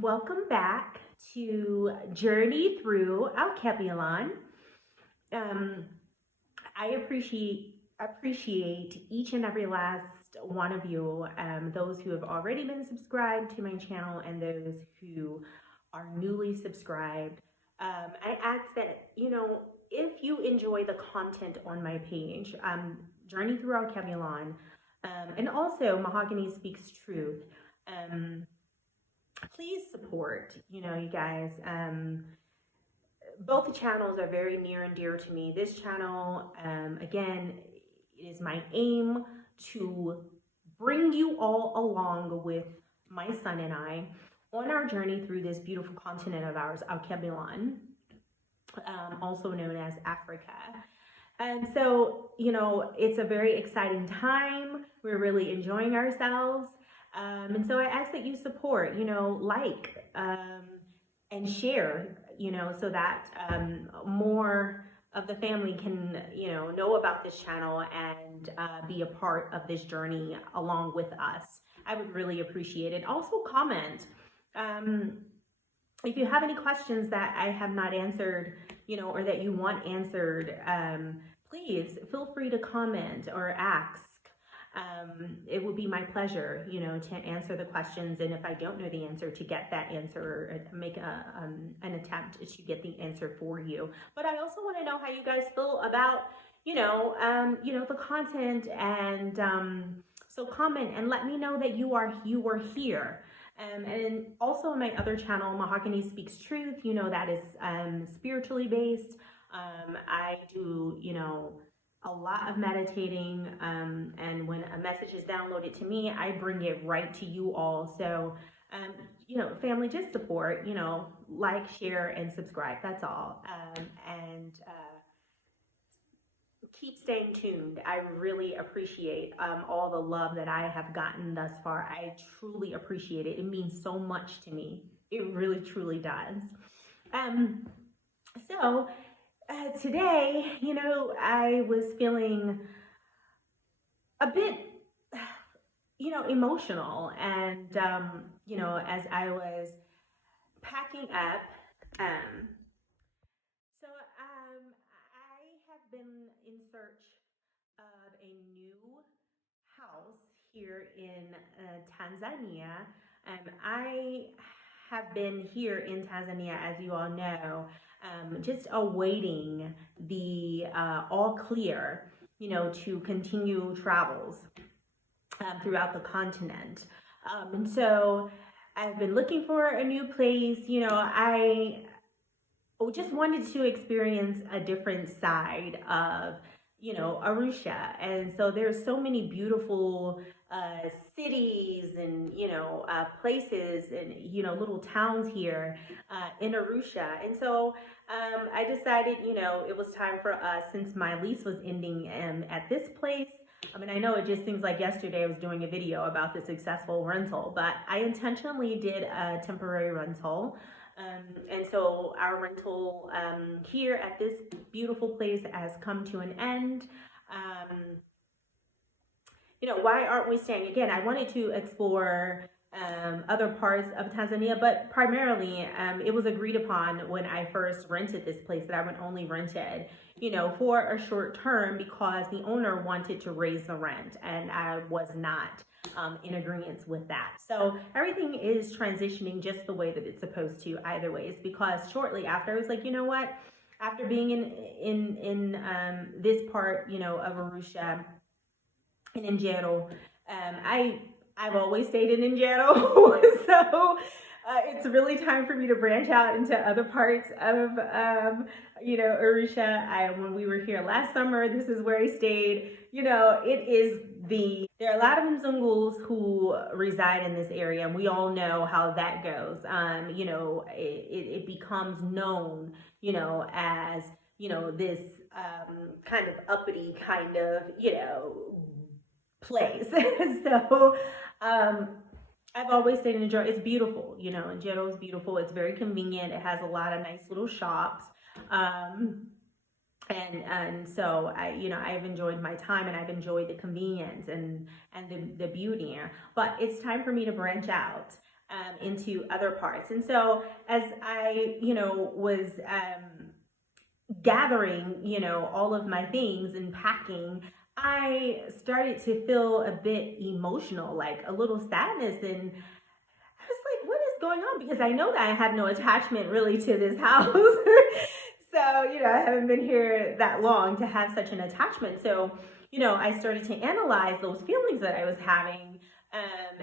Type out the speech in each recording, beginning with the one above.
Welcome back to Journey Through Alkebulan. Um, I appreciate each and every last one of you, those who have already been subscribed to my channel and those who are newly subscribed. I ask that, if you enjoy the content on my page, Journey Through Alkebulan, and also Mahogany Speaks Truth. Please support, you guys. Both channels are very near and dear to me. This channel, again, it is my aim to bring you all along with my son and I on our journey through this beautiful continent of ours, Alkebulan, also known as Africa. And so, it's a very exciting time. We're really enjoying ourselves. And so I ask that you support, like, and share, so that more of the family can, know about this channel and be a part of this journey along with us. I would really appreciate it. Also, comment. If you have any questions that I have not answered, or that you want answered, please feel free to comment or ask. It would be my pleasure, to answer the questions. And if I don't know the answer, to get that answer, make an attempt to get the answer for you. But I also want to know how you guys feel about, the content. And so comment and let me know that you are here. And also on my other channel, Mahogany Speaks Truth, that is spiritually based. I do, a lot of meditating, and when a message is downloaded to me, I bring it right to you all. So, family, just support, like, share, and subscribe. That's all. And keep staying tuned. I really appreciate all the love that I have gotten thus far. I truly appreciate it. It means so much to me. It really, truly does. So today, I was feeling a bit, emotional. And, as I was packing up, I have been in search of a new house here in Tanzania. I have been here in Tanzania, as you all know, just awaiting the all clear, to continue travels throughout the continent. And so I've been looking for a new place. I just wanted to experience a different side of, Arusha. And so there's so many beautiful cities and, places and, little towns here in Arusha. And so I decided, it was time for us, since my lease was ending at this place. I mean, I know it just seems like yesterday I was doing a video about the successful rental, but I intentionally did a temporary rental. And so our rental here at this beautiful place has come to an end. Why aren't we staying? Again, I wanted to explore other parts of Tanzania, but primarily it was agreed upon when I first rented this place that I would only rent it, for a short term, because the owner wanted to raise the rent and I was not in agreement with that. So everything is transitioning just the way that it's supposed to either ways, because shortly after I was like, you know what, after being in this part, of Arusha and in Njero, I've always stayed in Njero. So it's really time for me to branch out into other parts of, Arusha. When we were here last summer, this is where I stayed. There are a lot of Mzungus who reside in this area, and we all know how that goes. It becomes known, as, this kind of uppity kind of, place. So I've always stayed in Njero. It's beautiful, and Njero is beautiful. It's very convenient. It has a lot of nice little shops. And so I've enjoyed my time, and I've enjoyed the convenience and the beauty. But it's time for me to branch out. into other parts. And so as I, was gathering, all of my things and packing, I started to feel a bit emotional, like a little sadness. And I was like, what is going on? Because I know that I have no attachment really to this house. So, I haven't been here that long to have such an attachment. So, I started to analyze those feelings that I was having.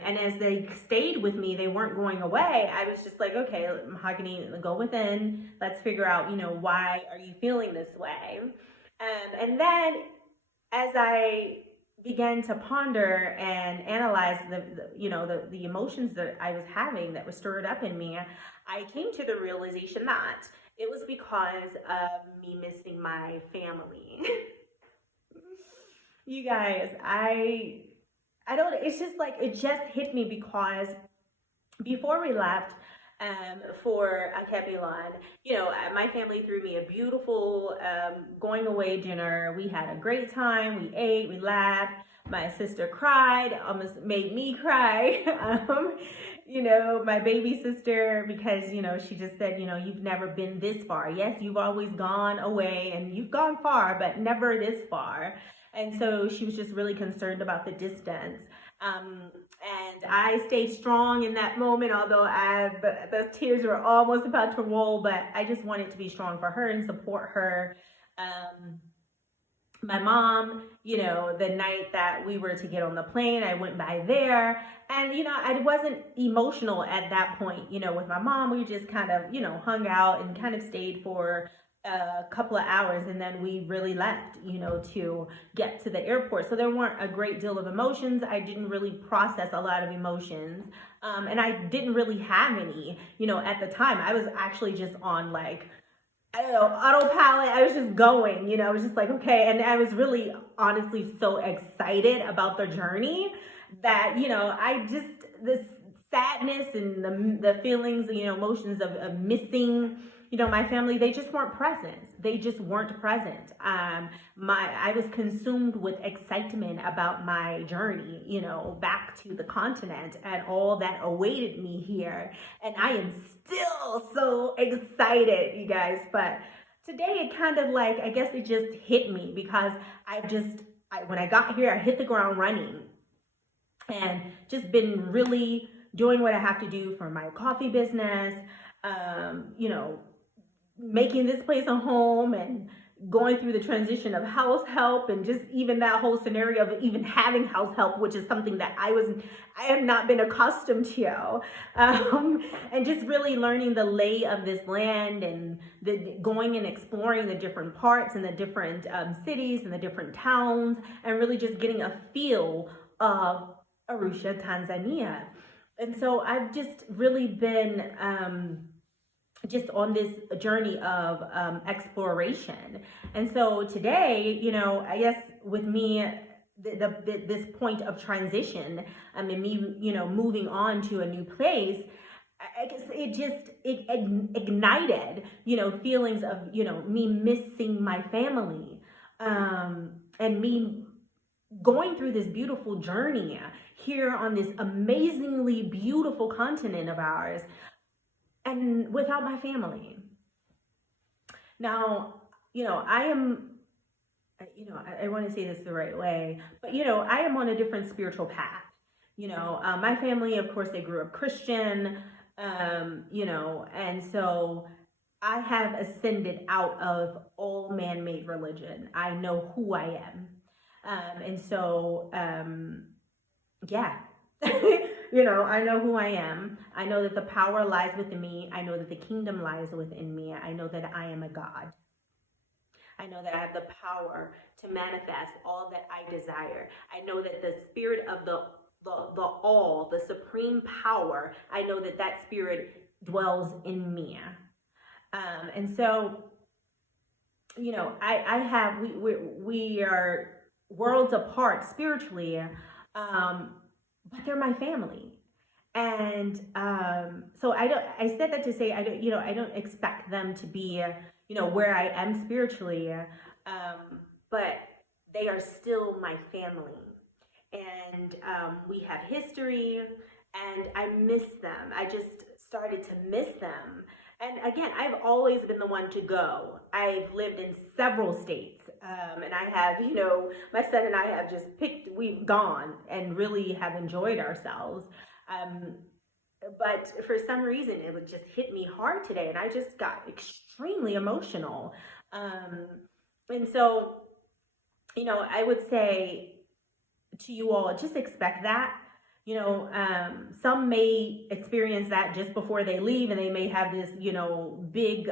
And as they stayed with me, they weren't going away. I was just like, okay, Mahogany, go within. Let's figure out, why are you feeling this way? And then as I began to ponder and analyze the emotions that I was having that was stirred up in me, I came to the realization that it was because of me missing my family. You guys, I don't, it's just like, it just hit me because before we left for Akebulon, my family threw me a beautiful going away dinner. We had a great time. We ate, we laughed. My sister cried, almost made me cry. My baby sister, because, she just said, you've never been this far. Yes, you've always gone away and you've gone far, but never this far. And so she was just really concerned about the distance. And I stayed strong in that moment, although the tears were almost about to roll, but I just wanted to be strong for her and support her. My mom, the night that we were to get on the plane, I went by there, and, I wasn't emotional at that point, with my mom. We just kind of, hung out and kind of stayed for a couple of hours, and then we really left, to get to the airport. So there weren't a great deal of emotions. I didn't really process a lot of emotions. And I didn't really have any, at the time. I was actually just on, like, I don't know, autopilot. I was just going, I was just like, okay. And I was really honestly so excited about the journey that, this sadness and the feelings, emotions of missing, my family, they just weren't present. They just weren't present. I was consumed with excitement about my journey, back to the continent and all that awaited me here. And I am still so excited, you guys. But today it kind of like, I guess it just hit me because when I got here, I hit the ground running and just been really doing what I have to do for my coffee business, making this place a home and going through the transition of house help and just even that whole scenario of even having house help, which is something that I have not been accustomed to, and just really learning the lay of this land and going and exploring the different parts and the different cities and the different towns, and really just getting a feel of Arusha, Tanzania. And so I've just really been just on this journey of exploration. And so today, I guess with me, this point of transition, and me, moving on to a new place, I guess it ignited, feelings of, me missing my family, and me going through this beautiful journey here on this amazingly beautiful continent of ours, and without my family. Now, I am, I want to say this the right way, but, I am on a different spiritual path. My family, of course, they grew up Christian, and so I have ascended out of all man-made religion. I know who I am. And so, yeah. I know who I am. I know that the power lies within me. I know that the kingdom lies within me. I know that I am a God. I know that I have the power to manifest all that I desire. I know that the spirit of the all, the supreme power, I know that that spirit dwells in me. And so, we are worlds apart spiritually, but they're my family. And so I said that to say, I don't expect them to be, where I am spiritually, but they are still my family. And we have history, and I miss them. I just started to miss them. And again, I've always been the one to go. I've lived in several states, and I have, my son and I have just we've gone and really have enjoyed ourselves. Um, but for some reason, it would just hit me hard today, and I just got extremely emotional. Um, and so, I would say to you all, just expect that. Some may experience that just before they leave, and they may have this, big,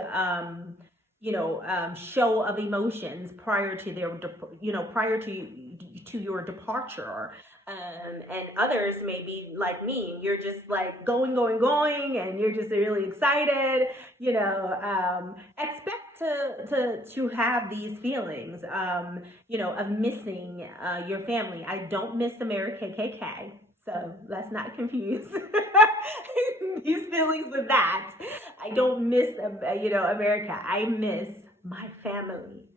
show of emotions prior to prior to your departure. And others may be like me, you're just like going, and you're just really excited. Expect to have these feelings, of missing your family. I don't miss America KKK, so let's not confuse these feelings with that. I don't miss, America. I miss my family.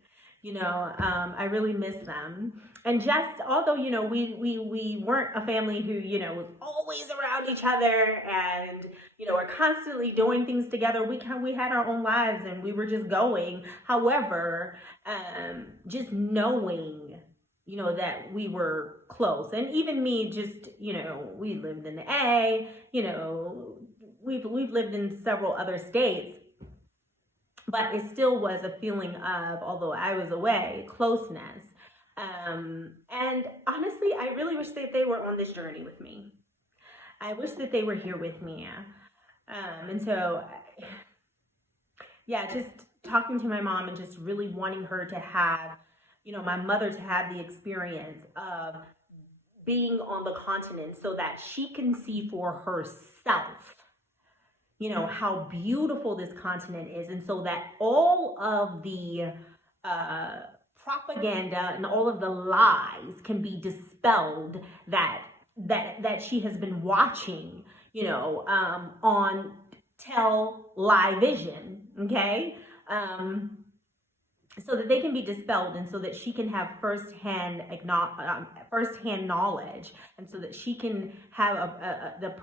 I really miss them. And just although we weren't a family who was always around each other and are constantly doing things together, we had our own lives and we were just going. However, just knowing that we were close, and even me, just we lived in the A, we've lived in several other states, but it still was a feeling of, although I was away, closeness. And honestly, I really wish that they were on this journey with me. I wish that they were here with me. And so, yeah, just talking to my mom and just really wanting her to have, my mother to have the experience of being on the continent so that she can see for herself, how beautiful this continent is. And so that all of the propaganda and all of the lies can be dispelled that she has been watching, on television, okay? So that they can be dispelled, and so that she can have firsthand knowledge, and so that she can have the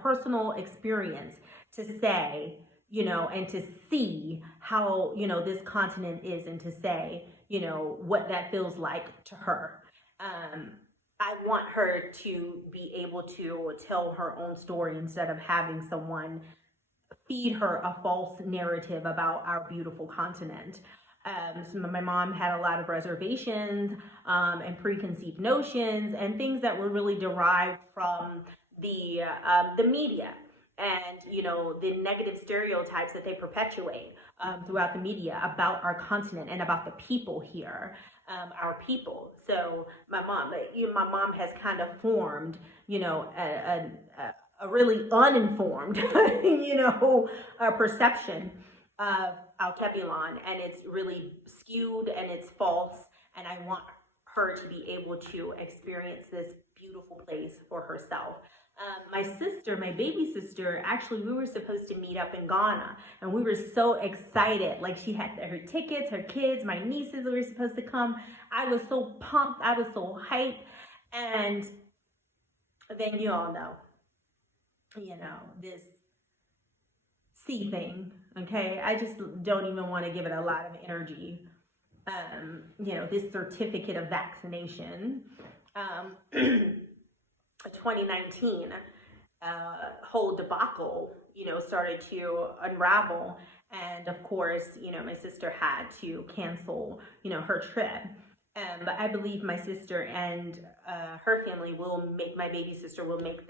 personal experience to say, and to see how this continent is, and to say what that feels like to her. I want her to be able to tell her own story instead of having someone feed her a false narrative about our beautiful continent. So my mom had a lot of reservations and preconceived notions and things that were really derived from the media and the negative stereotypes that they perpetuate throughout the media about our continent and about the people here, our people. So my mom has kind of formed a really uninformed perception of Alkebulan, and it's really skewed and it's false, and I want her to be able to experience this beautiful place for herself. My sister, my baby sister, actually, we were supposed to meet up in Ghana, and we were so excited. Like, she had her tickets, her kids, my nieces were supposed to come. I was so pumped, I was so hyped, and then you all know, this sea thing, okay? I just don't even want to give it a lot of energy. This certificate of vaccination. 2019 whole debacle, started to unravel. And of course, my sister had to cancel, her trip. But I believe my sister and her family my baby sister will make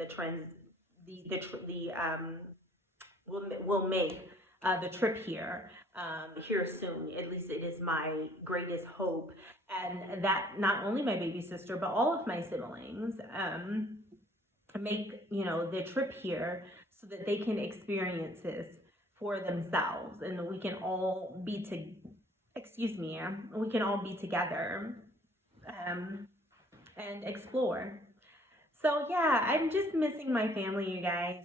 will make the trip here soon. At least it is my greatest hope. And that not only my baby sister, but all of my siblings make, the trip here so that they can experience this for themselves. And we can all be we can all be together and explore. So yeah, I'm just missing my family, you guys.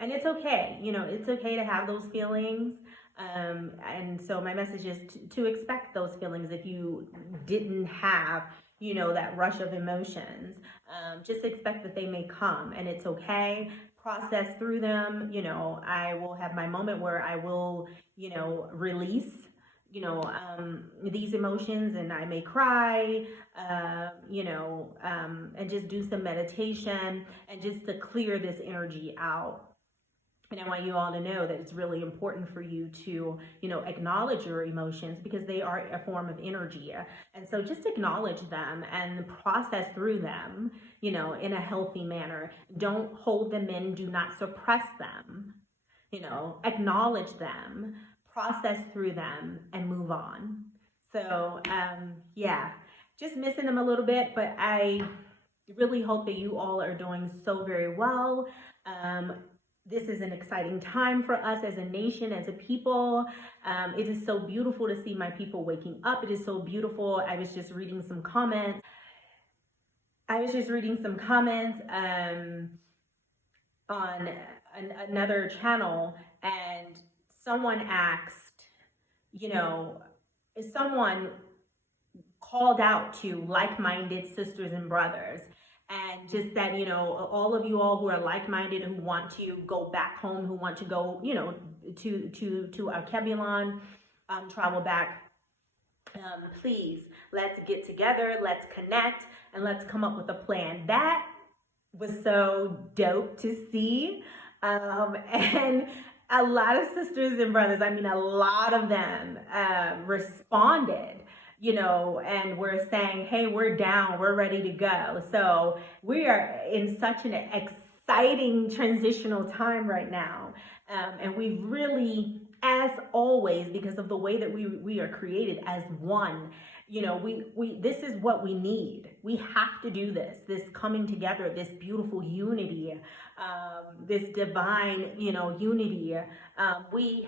And it's okay, it's okay to have those feelings. And so my message is to expect those feelings if you didn't have, you know, that rush of emotions. Just expect that they may come, and it's okay. Process through them. You know, I will have my moment where I will, you know, release, you know, these emotions, and I may cry, and just do some meditation and just to clear this energy out. And I want you all to know that it's really important for you to, you know, acknowledge your emotions because they are a form of energy. And so just acknowledge them and process through them, you know, in a healthy manner. Don't hold them in, do not suppress them. You know, acknowledge them, process through them, and move on. So, yeah, just missing them a little bit, but I really hope that you all are doing so very well. Um, this is an exciting time for us as a nation, as a people. It is so beautiful to see my people waking up. It is so beautiful. I was just reading some comments. On another channel, and someone asked, you know, someone called out to like-minded sisters and brothers and just said, you know, all of you all who are like-minded, who want to go back home, who want to go, you know, to Kebulon, travel back, please, let's get together, let's connect, and let's come up with a plan. That was so dope to see. And a lot of sisters and brothers, I mean, a lot of them responded, you know, and we're saying, hey, we're down, we're ready to go. So we are in such an exciting transitional time right now. And we really, as always, because of the way that we are created as one, you know, this is what we need. We have to do this coming together, this beautiful unity, this divine, you know, unity. We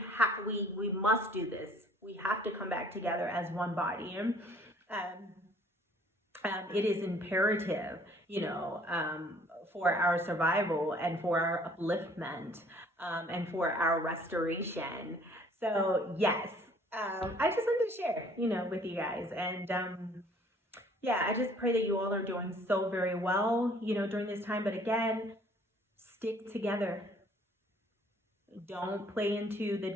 must do this. We have to come back together as one body. It is imperative, you know, for our survival and for our upliftment, and for our restoration. So yes, I just wanted to share, you know, with you guys. And yeah, I just pray that you all are doing so very well, you know, during this time. But again, stick together. Don't play into the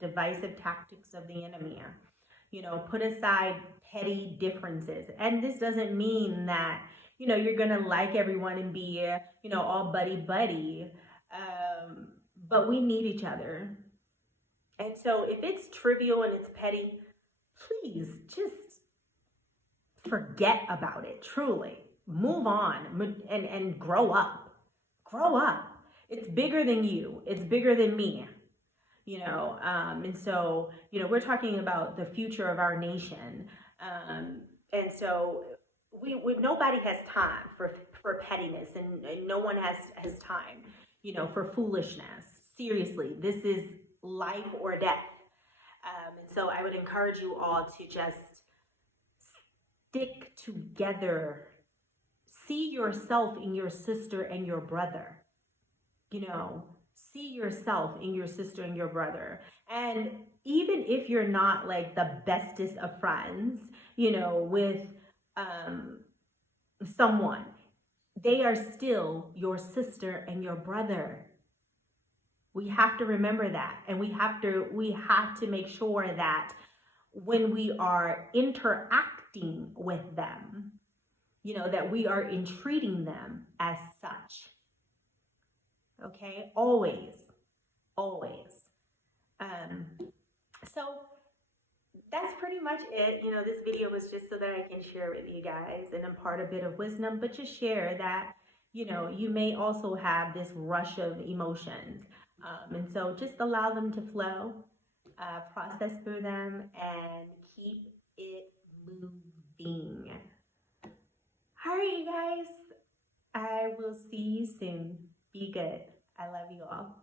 divisive tactics of the enemy. You know, put aside petty differences. And this doesn't mean that, you know, you're going to like everyone and be, you know, all buddy. But we need each other. And so if it's trivial and it's petty, please just forget about it. Truly. Move on and grow up. Grow up. It's bigger than you. It's bigger than me. You know, and so, you know, we're talking about the future of our nation. And so we nobody has time for pettiness, and no one has time, you know, for foolishness. Seriously, this is life or death. And so I would encourage you all to just stick together. See yourself in your sister and your brother. You know, see yourself in your sister and your brother. And even if you're not like the bestest of friends, you know, with someone, they are still your sister and your brother. We have to remember that, and we have to make sure that when we are interacting with them, you know, that we are entreating them as such. Okay, always. So that's pretty much it. You know, this video was just so that I can share with you guys and impart a bit of wisdom, but just share that, you know, you may also have this rush of emotions. And so just allow them to flow, process through them, and keep it moving. All right, you guys. I will see you soon. Be good. I love you all.